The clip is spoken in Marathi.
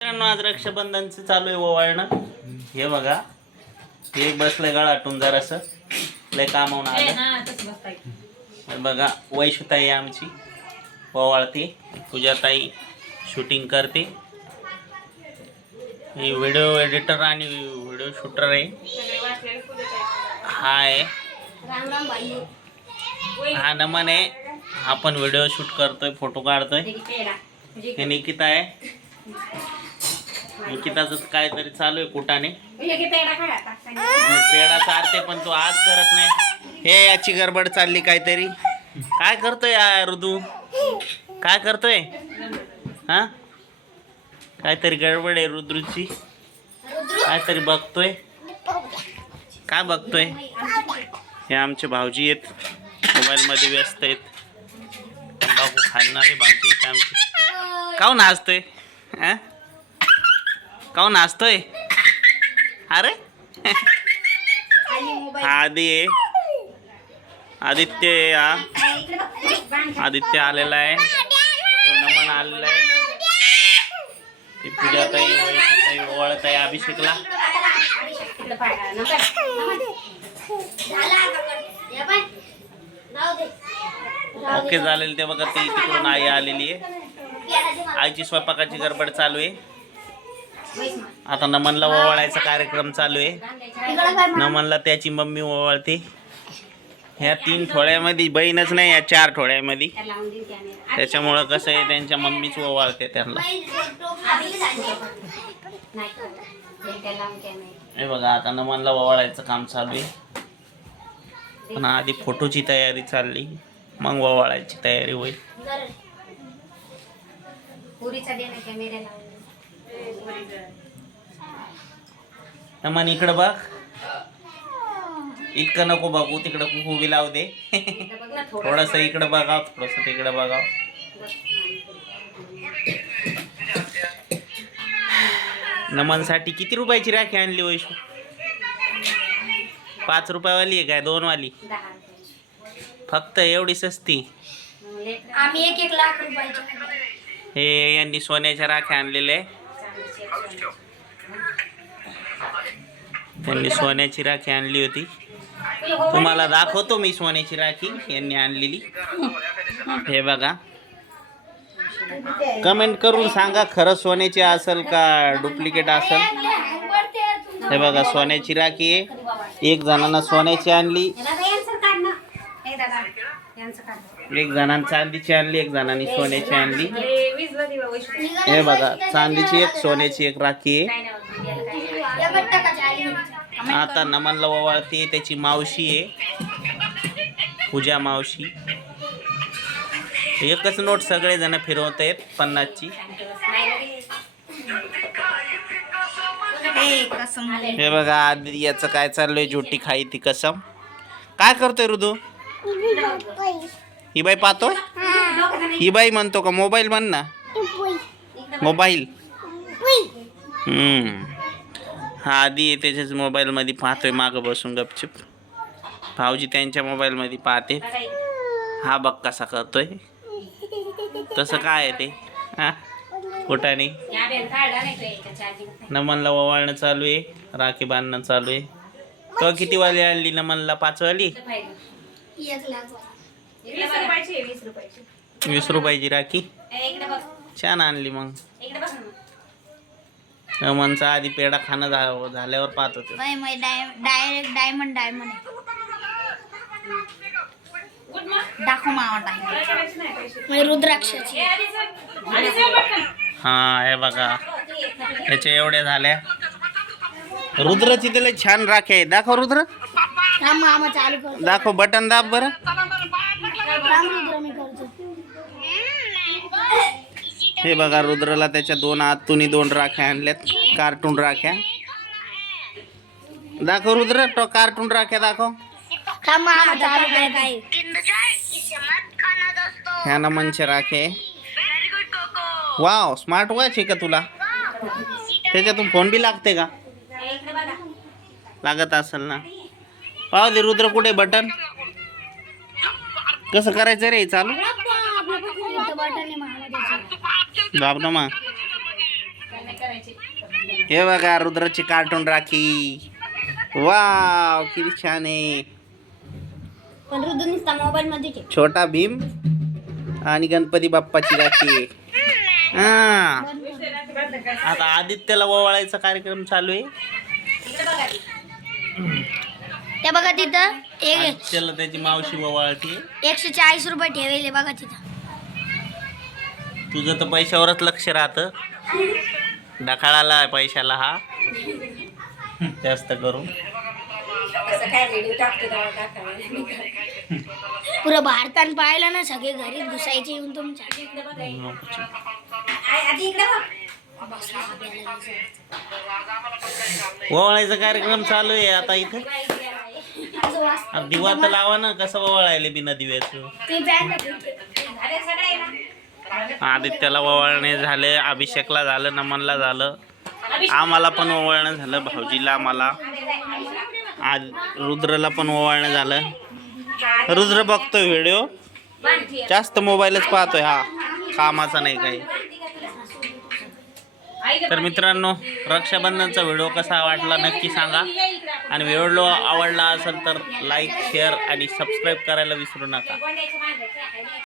मित्रांनो आज रक्षाबंधनचं चालू आहे ओवाळणं. हे बघा हे बसलं गळाटून जरासं. लय कामावून आलं. बघा वैशुताई आमची. ओवाळते. पूजाताई शूटिंग करते. ही व्हिडिओ एडिटर आणि व्हिडिओ शूटर आहे. हा आहे हा नमन आहे. आपण व्हिडिओ शूट करतोय फोटो काढतोय. हे निकिता आहे. निकिताचं काहीतरी चालू आहे कुटाने. पेढा चारते पण तो आज करत नाही. हे याची गडबड चालली काहीतरी. काय करतोय या ऋतू? काय करतोय? हा? काहीतरी गडबड आहे रुद्रूची. काहीतरी बघतोय. काय बघतोय? हे आमचे भाऊजी आहेत. मोबाईलमध्ये व्यस्त आहेत. तंबाखू खाणारे भाऊजी आहेत आमचे? काहून नाचतोय हा? काहून नाचतोय? अरे? हा आदी आदित्य हा. आदित्य आलेला आहे. नमन आलेला आहे. ती पूजाताई वैशुताई अभिषेकला. ओके झालेलं ते बघा ते तिकडून आई आलेली आहे. आईची स्वयंपाकाची गडबड चालू आहे. आता नमनला ओवाळायचा कार्यक्रम चालू आहे. नमनला त्याची मम्मी ओवाळते. ह्या तीन थोड्यामध्ये बहीणच नाही या चार थोड्यामध्ये. त्याच्यामुळं कसं आहे त्यांच्या मम्मीच ओवाळते त्यांना. हे बघा आता नमनला ओवाळायचं काम चालू आहे. पण आधी फोटोची तयारी चालली. मग ओवाळायची तयारी होईल. नमन इकडं बघ. इतकं नको बघू तिकडं कुकू बी लावू दे. बघ थोडस इकडं बघाव थोडस तिकडं बघाव. नमनसाठी किती रुपयाची राखी आणली वैशू पाच रुपयावाली आहे काय दोन वाली. फक्त एवढी सस्ती? आम्ही एक एक लाख रुपयाचे. हे यांनी सोन्याच्या राख्या आणलेल्या आहे. त्यांनी सोन्याची राखी आणली होती. तुम्हाला दाखवतो मी सोन्याची राखी यांनी आणलेली. हे बघा. कमेंट करून सांगा खरं सोन्याची असेल का डुप्लिकेट असेल? हे बघा सोन्याची राखी आहे. एक जणांना सोन्याची आणली. एक जणांना चांदीची आणली एक जणांनी सोन्याची आणली. हे बघा चांदीची एक सोन्याची एक राखी. आता नमनला ओवाळते त्याची मावशी आहे. पूजा मावशी. एकच नोट सगळे जण फिरवत आहेत पन्नासची. हे बघा आधी याचं काय चाललंय झोटी खाई ती कसम. काय करतोय ऋतू? ही बाई पाहतोय? ही. बाई म्हणतो का मोबाईल म्हण ना. मोबाईल? हम्म. हा आधी त्याच्याच मोबाईलमध्ये पाहतोय मागं बसून गपचूप. भाऊजी त्यांच्या मोबाईलमध्ये पाहते. हा बघ कसा करतोय. तसं काय आहे ते? हा. नमनला ओवाळणं चालू आहे राखी बांधणं चालू आहे. तो किती वाली आणली नमनला पाच वाली. वीस रुपयाची. राखी. छान आणली मग. नमनचा आधी पेढा खाणं झाल्यावर पाहत होते डायरेक्ट डायमंड डायमंड दाखव मावा रुद्राक्षाची. हा हे बघा. त्याच्या एवढ्या झाल्या रुद्रची त्याला छान राखी दाखव रुद्र. दाखव बटन दाब बरं राम रुद्र मी करतो हे बघा रुद्रला त्याच्या दोन आतून दोन राख्या आणल्यात. कार्टून राख्या. दाखव रुद्र तो कार्टून राख्या दाखव. ह्या नमनच्या राखे. वाव स्मार्ट वॉच आहे का तुला? त्याच्यातून फोन बी लागते का? लागत असेल ना. पाहू दे रुद्र कुठे बटन? कसं करायचं रे चालू? करायचं. हे बघा रुद्राची कार्टून राखी. वाव किती छान आहे. पण रुद्र नुसता मोबाईल मध्ये ठेव छोटा भीम आणि गणपती बाप्पाची राखी. हा. आता आदित्यला ओवाळायचा कार्यक्रम चालू आहे. ते बघा तिथं एक आदित्यला त्याची मावशी ओवाळते. एकशे चाळीस रुपये ठेवले बघा तिथं. तुझं तर पैशावरच लक्ष राहतं. ढकाळाला पैशाला हा. जास्त करून. पुरं भारतात पाहिलं ना सगळे घरीच घुसायचे येऊन तुमच्या. ओवाळायचा कार्यक्रम चालू आहे आता इथे. दिवा तर लावा ना कसं ओवाळायले बिना दिव्याचं आदित्यला ओवाळणे झाले अभिषेकला झालं नमनला झालं. आम्हाला पण ओवाळणं झालं भाऊजीला आम्हाला. आद रुद्रला पण ओवाळणं झालं. रुद्र बघतोय व्हिडिओ. जास्त मोबाईलच पाहतोय हा. कामाचा नाही काही. तर मित्रांनो रक्षाबंधनचा व्हिडिओ कसा वाटला नक्की सांगा. आणि व्हिडिओ आवडला असेल तर लाईक शेअर आणि सबस्क्राईब करायला विसरू नका.